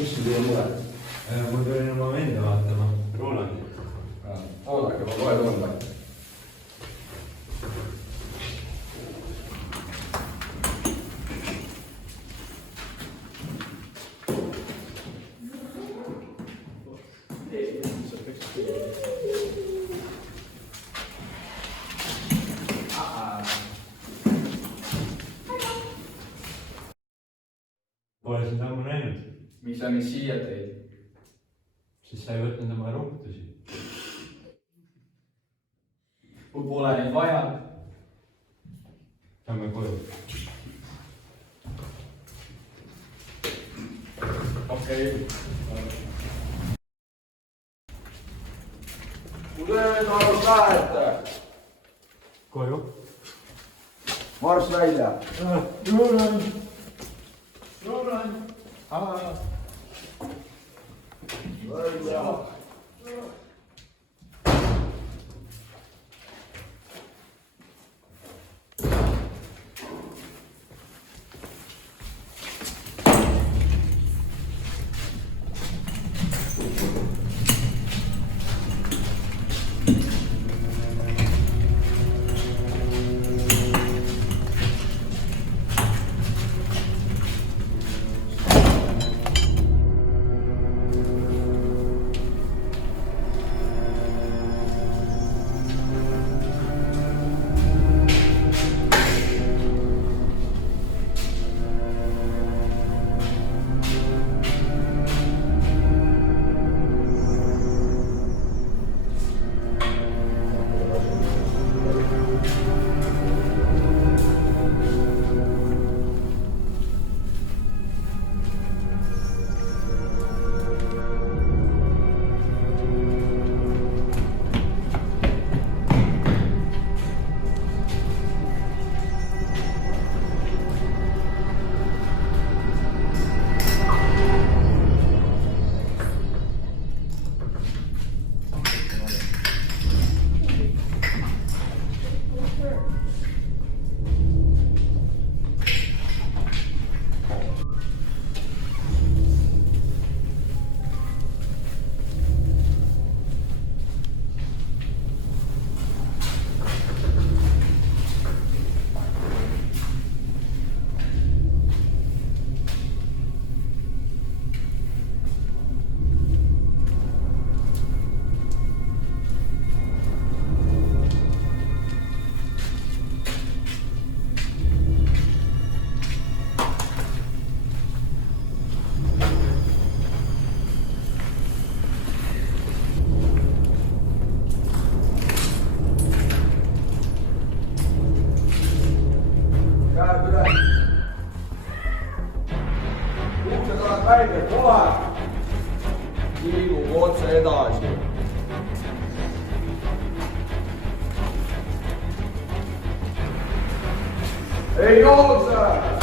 mis sul teie mure? Ma tulin oma venda vaatama, Rolandit. Oodake, ma kohe tulen. Pole sind ammu näinud, Miks sa mind siia teid? siis sa ei võtnud oma ruutusi. Mul pole neid vaja. Lähme koju. Okei. Kuhu te nüüd arvast lähete? Koju? Marss välja. Roland! Välja. Välja kohe. Liigugu otse edasi. Ei jookse!